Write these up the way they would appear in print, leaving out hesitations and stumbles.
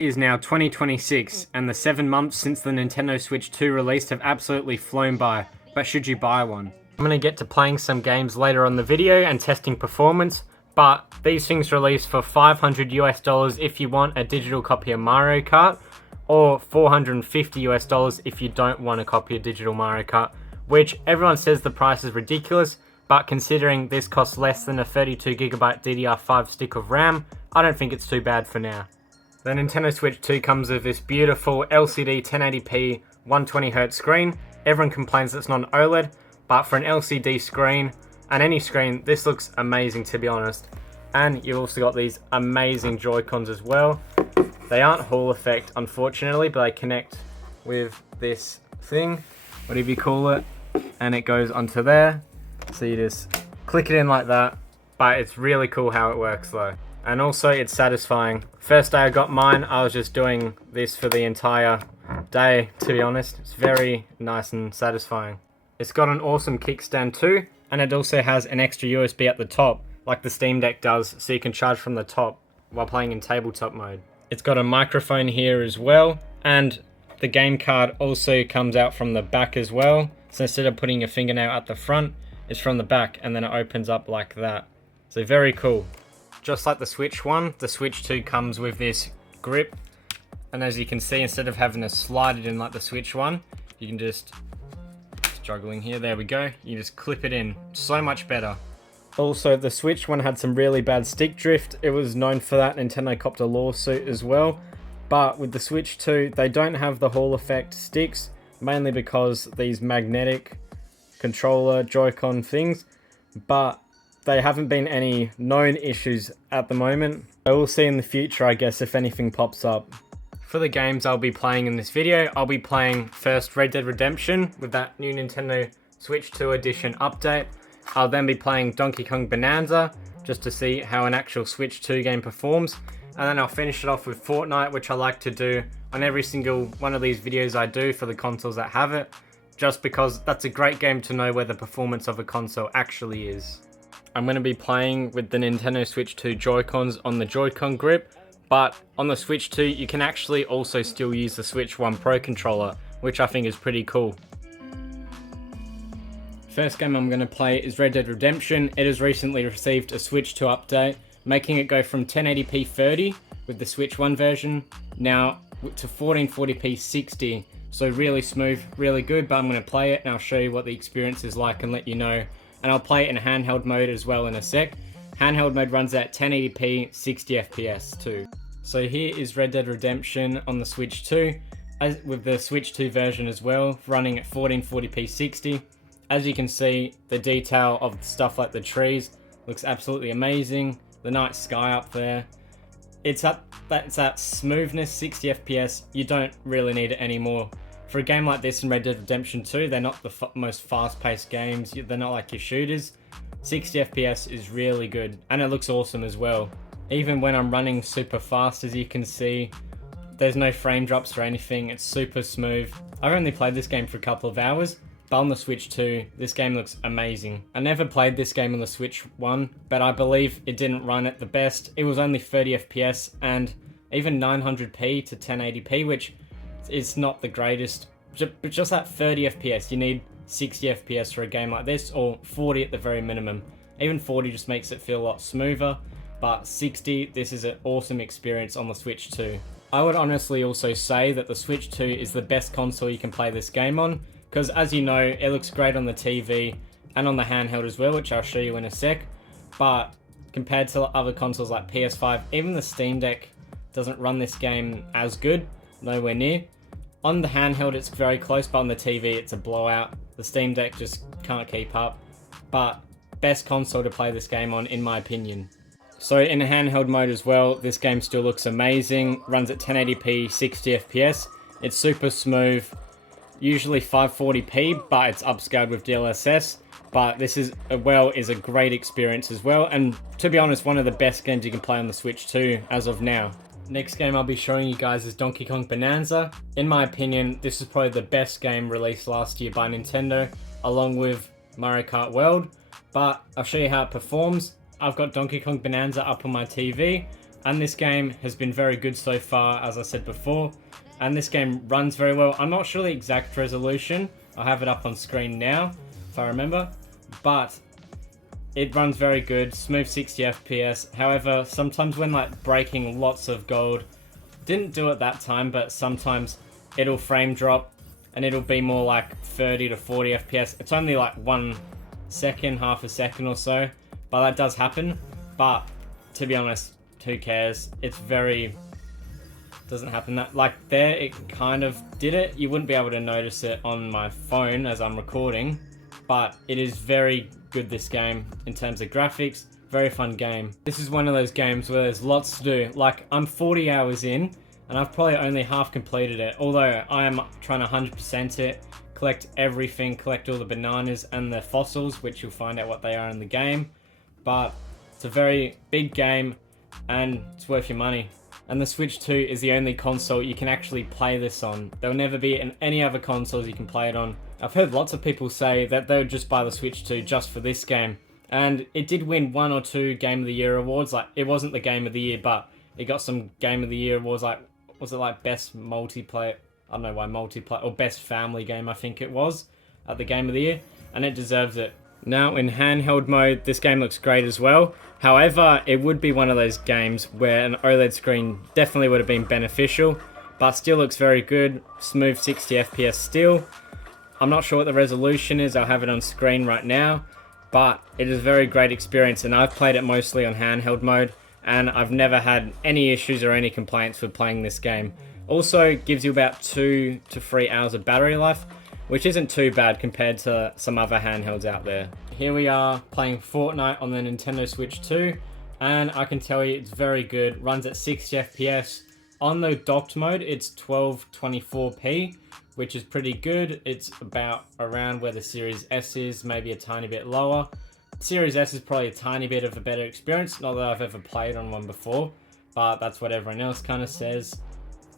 Is now 2026, and the 7 months since the Nintendo Switch 2 release have absolutely flown by, but should you buy one? I'm going to get to playing some games later on the video and testing performance, but these things release for $500 if you want a digital copy of Mario Kart, or $450 if you don't want a copy of digital Mario Kart, which everyone says the price is ridiculous, but considering this costs less than a 32GB DDR5 stick of RAM, I don't think it's too bad for now. The Nintendo Switch 2 comes with this beautiful LCD 1080p 120Hz screen. Everyone complains it's not an OLED, but for an LCD screen, and any screen, this looks amazing to be honest. And you've also got these amazing Joy-Cons as well. They aren't Hall effect unfortunately, but they connect with this thing, whatever you call it, and it goes onto there. So you just click it in like that, but it's really cool how it works though. And also it's satisfying. First day I got mine, I was just doing this for the entire day, to be honest. It's very nice and satisfying. It's got an awesome kickstand too, and it also has an extra USB at the top, like the Steam Deck does, so you can charge from the top while playing in tabletop mode. It's got a microphone here as well, and the game card also comes out from the back as well. So instead of putting your fingernail at the front, it's from the back, and then it opens up like that. So very cool. Just like the Switch 1, the Switch 2 comes with this grip. And as you can see, instead of having to slide it in like the Switch 1, you can just, struggling here, there we go. You just clip it in, so much better. Also, the Switch 1 had some really bad stick drift. It was known for that. Nintendo copped a lawsuit as well. But with the Switch 2, they don't have the Hall effect sticks, mainly because these magnetic controller Joy-Con things, but they haven't been any known issues at the moment. I will see in the future, I guess, if anything pops up. For the games I'll be playing in this video, I'll be playing first Red Dead Redemption with that new Nintendo Switch 2 edition update. I'll then be playing Donkey Kong Bonanza, just to see how an actual Switch 2 game performs. And then I'll finish it off with Fortnite, which I like to do on every single one of these videos I do for the consoles that have it, just because that's a great game to know where the performance of a console actually is. I'm going to be playing with the Nintendo Switch 2 Joy-Cons on the Joy-Con grip, but on the Switch 2 you can actually also still use the Switch 1 Pro controller, which I think is pretty cool. First game I'm going to play is Red Dead Redemption. It has recently received a Switch 2 update, making it go from 1080p 30 with the Switch 1 version now to 1440p 60. So really smooth, really good, but I'm going to play it and I'll show you what the experience is like and let you know. And I'll play it in handheld mode as well in a sec. Handheld mode runs at 1080p 60 FPS too. So here is Red Dead Redemption on the Switch 2, with the Switch 2 version as well, running at 1440p 60. As you can see, the detail of stuff like the trees looks absolutely amazing. The night sky up there. It's that smoothness, 60 FPS. You don't really need it anymore. For a game like this in Red Dead Redemption 2, they're not the most fast-paced games. They're not like your shooters. 60 FPS is really good, and it looks awesome as well. Even when I'm running super fast, as you can see, there's no frame drops or anything. It's super smooth. I've only played this game for a couple of hours, but on the Switch 2, this game looks amazing. I never played this game on the Switch 1, but I believe it didn't run at the best. It was only 30 FPS and even 900p to 1080p, which is not the greatest. But just at 30 FPS, you need 60 FPS for a game like this, or 40 at the very minimum. Even 40 just makes it feel a lot smoother, but 60, this is an awesome experience on the Switch 2. I would honestly also say that the Switch 2 is the best console you can play this game on, because as you know, it looks great on the TV and on the handheld as well, which I'll show you in a sec. But compared to other consoles like PS5, even the Steam Deck doesn't run this game as good, nowhere near. On the handheld it's very close, but on the TV it's a blowout. The Steam Deck just can't keep up. But best console to play this game on, in my opinion. So in handheld mode as well, this game still looks amazing. Runs at 1080p 60 FPS. It's super smooth. Usually 540p, but it's upscaled with DLSS. But this is a great experience as well. And to be honest, one of the best games you can play on the Switch 2 as of now. Next game I'll be showing you guys is Donkey Kong Bonanza. In my opinion, this is probably the best game released last year by Nintendo, along with Mario Kart World. But I'll show you how it performs. I've got Donkey Kong Bonanza up on my TV, And this game has been very good so far, as I said before. And this game runs very well. I'm not sure the exact resolution. I have it up on screen now, if I remember. But it runs very good, smooth 60 FPS. However, sometimes when like breaking lots of gold, didn't do it that time, but sometimes it'll frame drop and it'll be more like 30 to 40 FPS. It's only like 1 second, half a second or so, but that does happen. But to be honest, who cares? It's very, doesn't happen that, like there it kind of did it. You wouldn't be able to notice it on my phone as I'm recording, but it is very good, this game, in terms of graphics. Very fun game. This is one of those games where there's lots to do. Like, I'm 40 hours in and I've probably only half completed it, although I am trying to 100% it, collect everything, collect all the bananas and the fossils, which you'll find out what they are in the game. But it's a very big game and it's worth your money. And the Switch 2 is the only console you can actually play this on. There'll never be any other consoles you can play it on. I've heard lots of people say that they would just buy the Switch 2 just for this game. And it did win 1 or 2 Game of the Year awards. Like, it wasn't the Game of the Year, but it got some Game of the Year awards. Like, was it like Best Multiplayer? I don't know why multiplayer, or Best Family Game, I think it was, at the Game of the Year. And it deserves it. Now, in handheld mode, this game looks great as well. However, it would be one of those games where an OLED screen definitely would have been beneficial, but still looks very good. Smooth 60 FPS still. I'm not sure what the resolution is. I'll have it on screen right now. But it is a very great experience, and I've played it mostly on handheld mode, and I've never had any issues or any complaints with playing this game. Also, gives you about 2 to 3 hours of battery life, which isn't too bad compared to some other handhelds out there. Here we are playing Fortnite on the Nintendo Switch 2, and I can tell you it's very good. Runs at 60 FPS. On the docked mode, it's 1224p, which is pretty good. It's about around where the Series S is, maybe a tiny bit lower. Series S is probably a tiny bit of a better experience, not that I've ever played on one before, but that's what everyone else kind of says.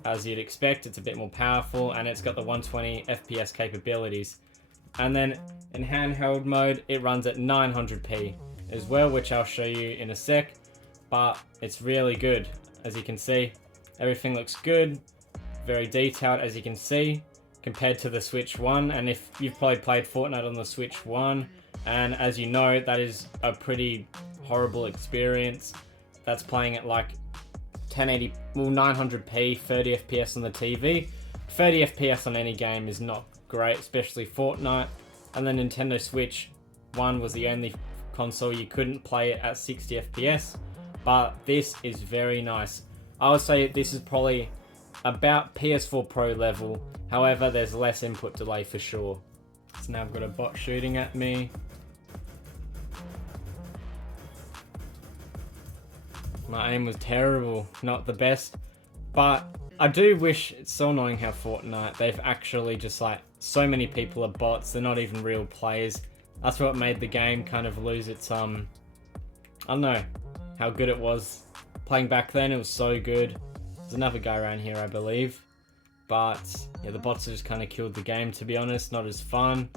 As you'd expect, it's a bit more powerful, and it's got the 120 FPS capabilities. And then in handheld mode, it runs at 900p as well, which I'll show you in a sec, but it's really good. As you can see, everything looks good, very detailed, as you can see, compared to the Switch 1. And if you've probably played Fortnite on the Switch 1, and as you know, that is a pretty horrible experience. That's playing at like 1080, well 900p, 30 FPS on the TV. 30 FPS on any game is not great, especially Fortnite. And the Nintendo Switch 1 was the only console you couldn't play it at 60 FPS. But this is very nice. I would say this is probably about PS4 Pro level. However, there's less input delay for sure. So now I've got a bot shooting at me. My aim was terrible, not the best. But I do wish, it's so annoying how Fortnite, they've actually just like, so many people are bots, they're not even real players. That's what made the game kind of lose its, I don't know how good it was. Playing back then, it was so good. There's another guy around here, I believe. But yeah, the bots have just kind of killed the game, to be honest. Not as fun.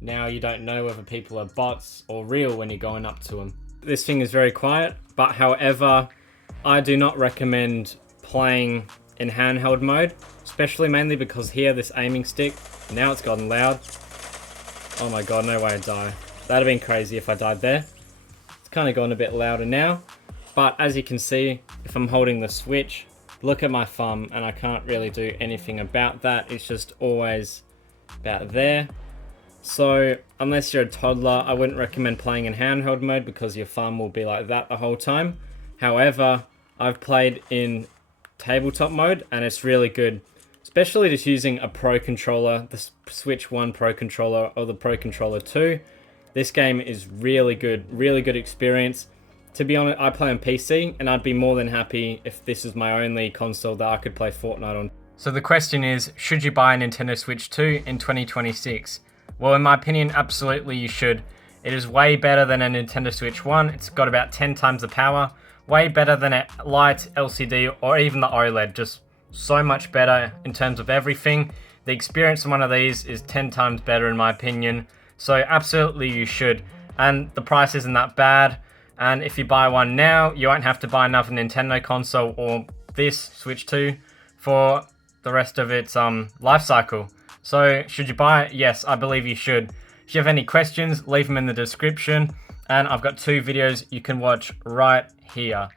Now you don't know whether people are bots or real when you're going up to them. This thing is very quiet, but however, I do not recommend playing in handheld mode, especially mainly because here, this aiming stick, now it's gotten loud. Oh my god, no way I'd die. That'd have been crazy if I died there. It's kind of gone a bit louder now, but as you can see, if I'm holding the Switch, look at my thumb, and I can't really do anything about that. It's just always about there. So unless you're a toddler, I wouldn't recommend playing in handheld mode because your thumb will be like that the whole time. However, I've played in tabletop mode and it's really good, especially just using a Pro controller, the Switch 1 Pro controller or the Pro controller 2. This game is really good experience. To be honest, I play on PC and I'd be more than happy if this is my only console that I could play Fortnite on. So the question is, should you buy a Nintendo Switch 2 in 2026? Well, in my opinion, absolutely you should. It is way better than a Nintendo Switch 1. It's got about 10 times the power. Way better than a light LCD or even the OLED. Just so much better in terms of everything. The experience on one of these is 10 times better in my opinion. So absolutely you should. And the price isn't that bad. And if you buy one now, you won't have to buy another Nintendo console or this Switch 2 for the rest of its life cycle. So should you buy it? Yes, I believe you should. If you have any questions, leave them in the description. And I've got 2 videos you can watch right here.